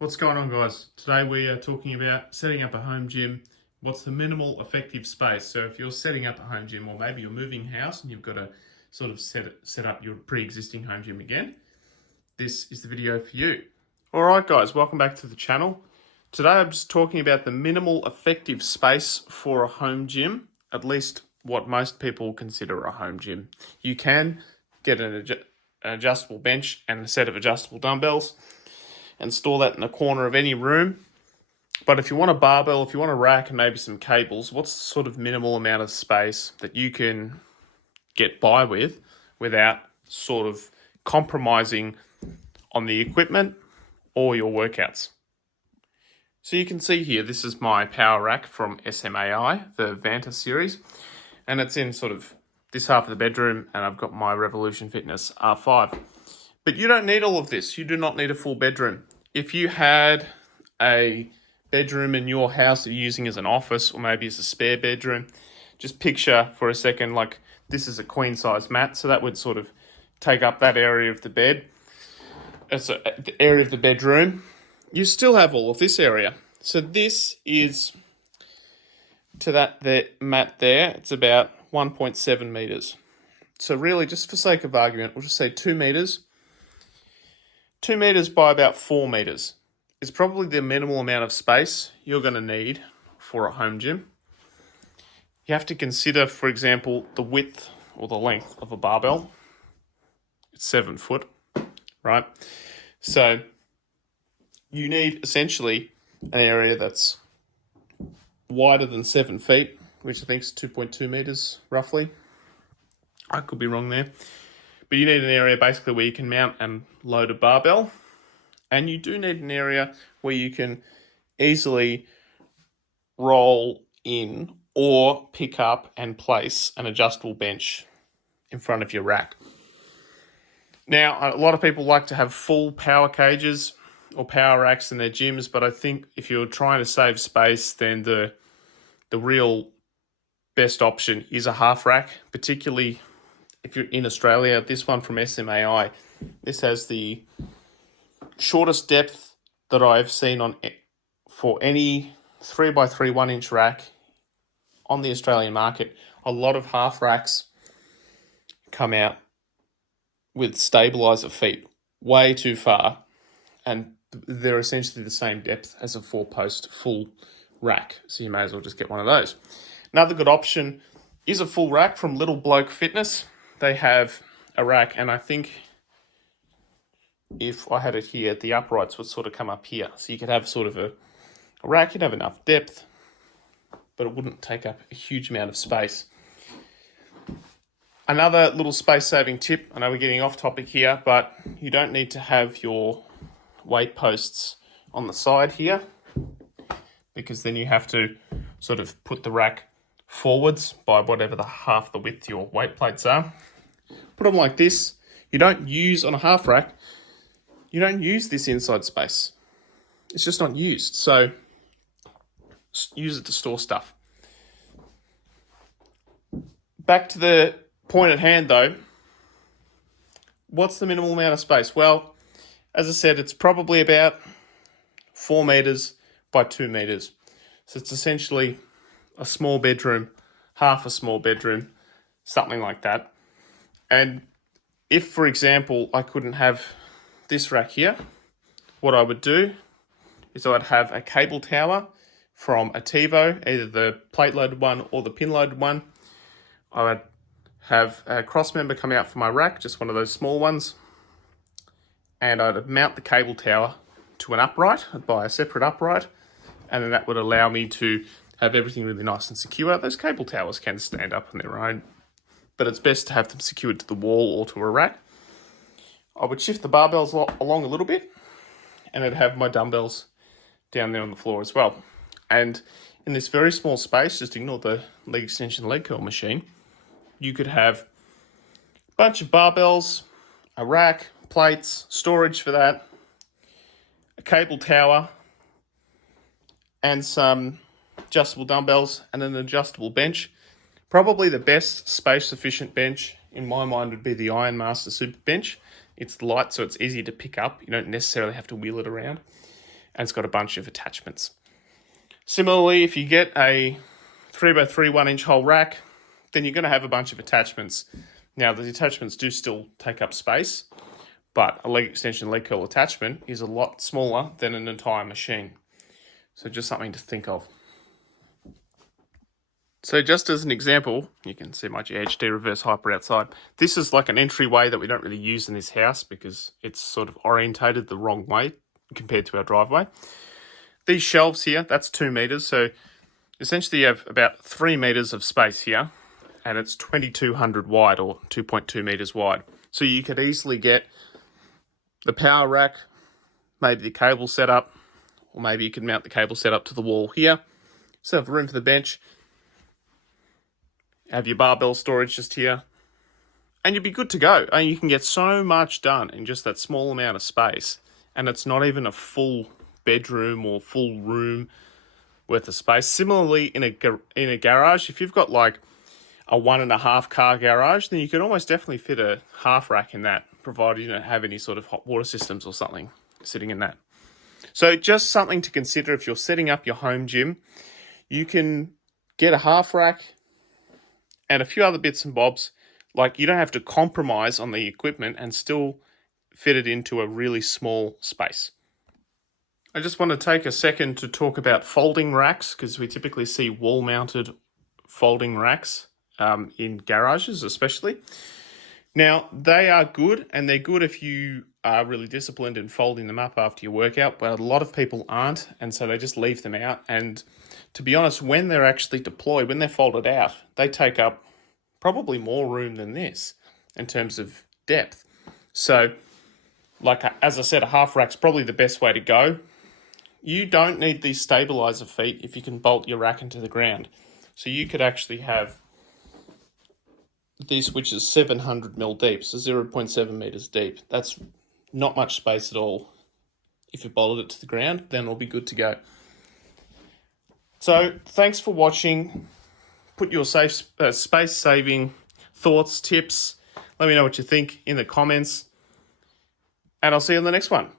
What's going on, guys? Today we are talking about setting up a home gym. What's the minimal effective space? So if you're setting up a home gym, or maybe you're moving house and you've got to sort of set up your pre-existing home gym again, this is the video for you. All right, guys, welcome back to the channel. Today I'm just talking about the minimal effective space for a home gym, at least what most people consider a home gym. You can get an adjustable bench and a set of adjustable dumbbells and store that in the corner of any room. But if you want a barbell, if you want a rack and maybe some cables, what's the sort of minimal amount of space that you can get by with without sort of compromising on the equipment or your workouts? So you can see here, this is my power rack from SMAI, the Vanta series, and it's in sort of this half of the bedroom, and I've got my Revolution Fitness R5. But you don't need all of this. You do not need a full bedroom. If you had a bedroom in your house that you're using as an office or maybe as a spare bedroom, just picture for a second like this is a queen size mat, so that would sort of take up that area of the bed. The area of the bedroom. You still have all of this area. So this is to that mat there, it's about 1.7 meters. So really, just for sake of argument, we'll just say 2 meters. 2 meters by about 4 meters is probably the minimal amount of space you're going to need for a home gym. You have to consider, for example, the width or the length of a barbell. It's 7 foot, right? So you need essentially an area that's wider than 7 feet, which I think is 2.2 meters roughly. I could be wrong there. But you need an area basically where you can mount and load a barbell. And you do need an area where you can easily roll in or pick up and place an adjustable bench in front of your rack. Now, a lot of people like to have full power cages or power racks in their gyms, but I think if you're trying to save space, then the real best option is a half rack, particularly if you're in Australia. This one from SMAI, this has the shortest depth that I've seen for any 3x3 1-inch rack on the Australian market. A lot of half racks come out with stabilizer feet way too far, and they're essentially the same depth as a 4-post full rack, so you may as well just get one of those. Another good option is a full rack from Little Bloke Fitness. They have a rack, and I think if I had it here, the uprights would sort of come up here. So you could have sort of a rack, you'd have enough depth, but it wouldn't take up a huge amount of space. Another little space-saving tip, I know we're getting off topic here, but you don't need to have your weight posts on the side here, because then you have to sort of put the rack forwards by whatever the half the width your weight plates are. Put them like this. You don't use on a half rack, you don't use this inside space. It's just not used. So use it to store stuff. Back to the point at hand though. What's the minimal amount of space? Well, as I said, it's probably about 4 meters by 2 meters. So it's essentially a small bedroom, half a small bedroom, something like that. And if, for example, I couldn't have this rack here, what I would do is I'd have a cable tower from a TiVo, either the plate-loaded one or the pin-loaded one. I would have a cross member come out for my rack, just one of those small ones, and I'd mount the cable tower to an upright. I'd buy a separate upright, and then that would allow me to have everything really nice and secure. Those cable towers can stand up on their own, but it's best to have them secured to the wall or to a rack. I would shift the barbells along a little bit, and I'd have my dumbbells down there on the floor as well. And in this very small space, just ignore the leg extension leg curl machine, you could have a bunch of barbells, a rack, plates, storage for that, a cable tower, and some adjustable dumbbells and an adjustable bench. Probably the best space-efficient bench in my mind would be the Ironmaster Super Bench. It's light, so it's easy to pick up. You don't necessarily have to wheel it around. and it's got a bunch of attachments. Similarly, if you get a 3x3 1-inch hole rack, then you're going to have a bunch of attachments. Now, the attachments do still take up space, but a leg extension leg curl attachment is a lot smaller than an entire machine. So just something to think of. So just as an example, you can see my GHD reverse hyper outside. This is like an entryway that we don't really use in this house because it's sort of orientated the wrong way compared to our driveway. These shelves here, that's 2 meters. So essentially you have about 3 meters of space here, and it's 2200 wide or 2.2 meters wide. So you could easily get the power rack, maybe the cable setup, or maybe you can mount the cable setup to the wall here. So have room for the bench. Have your barbell storage just here. And you'd be good to go. And you can get so much done in just that small amount of space. And it's not even a full bedroom or full room worth of space. Similarly, in a garage, if you've got like a 1.5 car garage, then you can almost definitely fit a half rack in that, provided you don't have any sort of hot water systems or something sitting in that. So just something to consider if you're setting up your home gym. You can get a half rack and a few other bits and bobs. Like, you don't have to compromise on the equipment and still fit it into a really small space. I just want to take a second to talk about folding racks, because we typically see wall-mounted folding racks in garages especially. Now, they are good, and they're good if you are really disciplined in folding them up after your workout, but a lot of people aren't, and so they just leave them out. And to be honest, when they're actually deployed, when they're folded out, they take up probably more room than this in terms of depth. So, like, as I said, a half rack's probably the best way to go. You don't need these stabilizer feet if you can bolt your rack into the ground. So you could actually have these, which is 700 mil deep, so 0.7 meters deep. That's not much space at all. If you bolted it to the ground, then it'll be good to go. So thanks for watching. Put your space-saving thoughts, tips. Let me know what you think in the comments. And I'll see you on the next one.